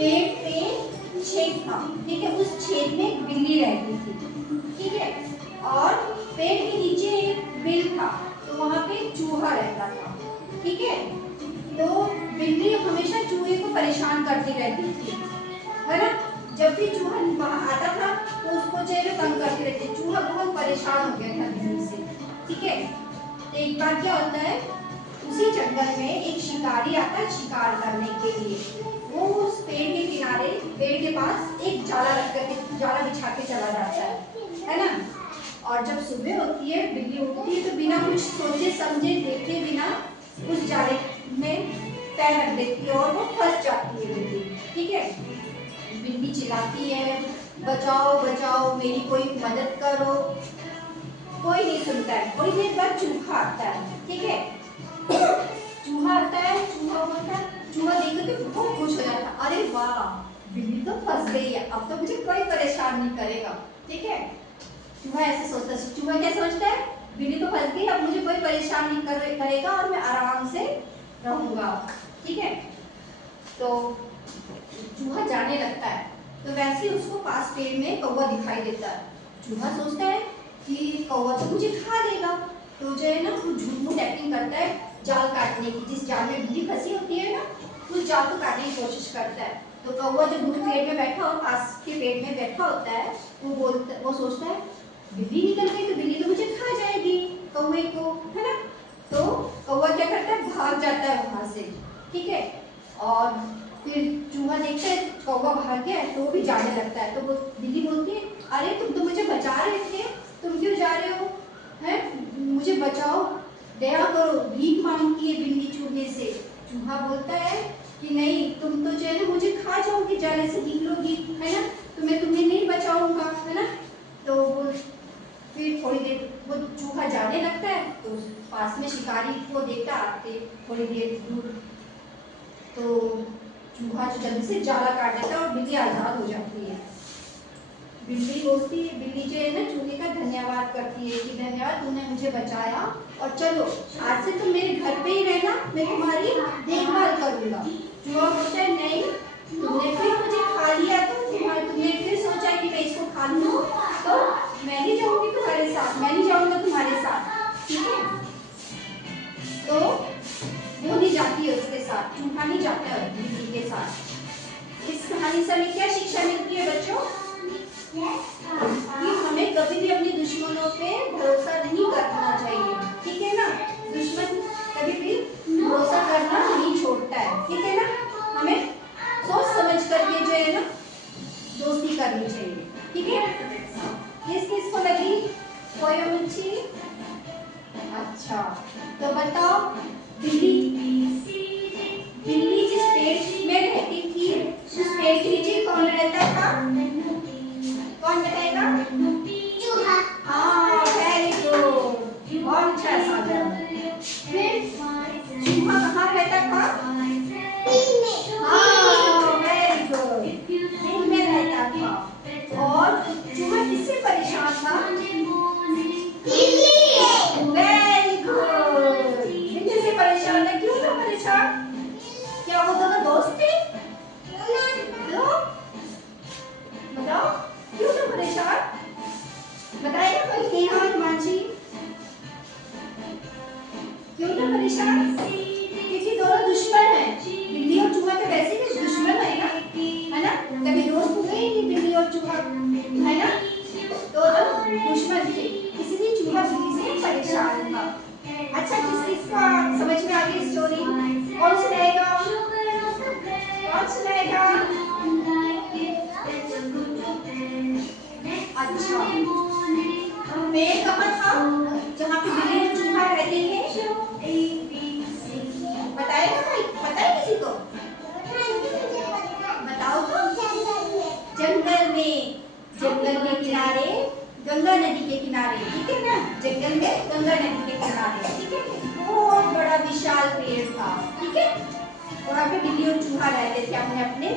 पेड़ पे छेद था, ठीक है, उस छेद में एक बिल्ली रहती थी, ठीक है, और पेड़ के नीचे एक बिल था, तो वहाँ पे चूहा रहता था, ठीक है। तो बिल्ली हमेशा चूहे को परेशान करती रहती थी, है ना। जब भी चूहा वहाँ आता था तो उसको चेहरे तंग करती रहती, चूहा बहुत परेशान हो गया था बिल्ली से, ठीक है। तो एक बार क्या होता है, उसी जंगल में एक शिकारी आता है शिकार करने के लिए। वो उस पेड़ के किनारे, पेड़ के पास एक जाला रख करके, जाला बिछा के चला जाता है ना। और जब सुबह होती है, बिल्ली उठती है तो बिना कुछ सोचे समझे देखे बिना उस जाले में पैर रख देती है और वो फंस जाती है बिल्ली, ठीक है। बिल्ली चिल्लाती है, बचाओ बचाओ, मेरी कोई मदद करो, कोई नहीं सुनता है। थोड़ी देर बाद चूहा आता है, ठीक है। चूहा आता है, चूहा बोलता है, चूहा देखो तो बहुत खुश हो जाता है, अरे वाह, बिल्ली तो फंस गई है, अब तो मुझे कोई परेशान नहीं करेगा, ठीक है। चूहा ऐसे सोचता है, चूहा क्या सोचता है, बिल्ली तो फंस गई, अब मुझे कोई परेशान नहीं करेगा और मैं आराम से रहूंगा, ठीक है। तो चूहा जाने लगता है, तो वैसे ही उसको पास पेड़ में कौवा दिखाई देता है। चूहा सोचता है कि कौवा तो मुझे खा लेगा, तो जो है ना वो झूठ एक्टिंग करता है जाल काटने की, जिस जाल में बिल्ली फंसी होती है ना, उस जाल को काटने की कोशिश करता है। तो कौवा जो दूर पेड़ में बैठा और पास के पेड़ में बैठा होता है, वो सोचता है बिल्ली निकल गई तो बिल्ली तो मुझे खा जाएगी कौवे को, है ना। तो कौवा क्या करता है, भाग जाता है वहां से, ठीक है। और फिर चूहा देखता है कौवा भाग गया है तो वो भी जाने लगता है। तो वो बिल्ली बोलती है, अरे तुम तो मुझे बचा रहे थे, तुम क्यों जा रहे हो, हैं, मुझे बचाओ, दया करो, भीख मांगती है बिल्ली चूहे से। चूहा बोलता है कि नहीं, तुम तो जो है ना मुझे खा जाओगी, जाले से निकलोगी, है ना, तो मैं तुम्हें नहीं बचाऊंगा, है ना। तो फिर थोड़ी देर वो चूहा जाने लगता है, तो पास में शिकारी को देखता आते थोड़ी देर दूर, तो चूहा जो जल्दी से जाला काट देता है और बिल्ली आजाद हो जाती है। बिल्ली बोलती है, बिल्ली जो है ना चूहे का धन्यवाद करती है कि धन्यवाद, तुमने मुझे बचाया, और चलो आज से तुम मेरे घर पे ही रहना, मैं तुम्हारी देखभाल करूंगा। चूहा बोलता है नहीं, तुमने फिर मुझे खा लिया, तो तुमने फिर सोचा कि मैं इसको खा लूं, तो मैं नहीं जाऊंगी तुम्हारे साथ, मैं नहीं जाऊंगा तुम्हारे साथ, ठीक है। तो वो नहीं जाती है उसके साथ, चूहा नहीं जाता है बिल्ली के साथ। इस कहानी से हमें क्या शिक्षा मिलती है बच्चों, कि हमें कभी भी अपने दुश्मनों पे भरोसा नहीं करना चाहिए, ठीक है ना। दुश्मन कभी भी भरोसा करना नहीं छोड़ता है, ठीक है ना। हमें सोच समझ करके जो है ना दोस्ती करनी चाहिए, ठीक है। किस किस को लगी पोयम अच्छी, अच्छा, तो बताओ, बिल्ली बिल्ली जिस पेड़ में रहती थी, उस पेड़ के नीचे कौन रहता था, कौन बताएगा, चूहा। हाँ, वेरी गुड, बहुत अच्छा समझा। फिर चूहा कहाँ रहता था, हाँ, वेरी गुड, दिन में रहता था। और चूहा किससे परेशान था, वेरी गुड, बिल्ली से परेशान है, क्यों था परेशान, क्या वो दोनों दोस्त थे, बताओ क्यों था परेशान, बताएगा कोई, नेहा हिमांशी, क्यों था परेशान, क्योंकि दोनों दुश्मन हैं, बिल्ली और चूहा तो वैसे भी दुश्मन है ना, कभी दोस्त हुए ही नहीं बिल्ली और चूहा, है ना, दोनों दुश्मन थे, इसलिए चूहा बिल्ली से परेशान था। अच्छा, किस किसका समझ में आ गई स्टोरी, कौन सुनाएगा, कौन सुनाएगा, अच्छा, पेड़ कहाँ था जहाँ पे बिल्ली और चूहा रहते हैं, बताएगा भाई, पता है किसी को, बताओ तो, जंगल में, जंगल के किनारे, गंगा नदी के किनारे, ठीक है ना, जंगल में गंगा नदी के किनारे, ठीक है, बहुत बड़ा विशाल पेड़ था, ठीक है, वहाँ पे बिल्ली और चूहा रहते थे अपने अपने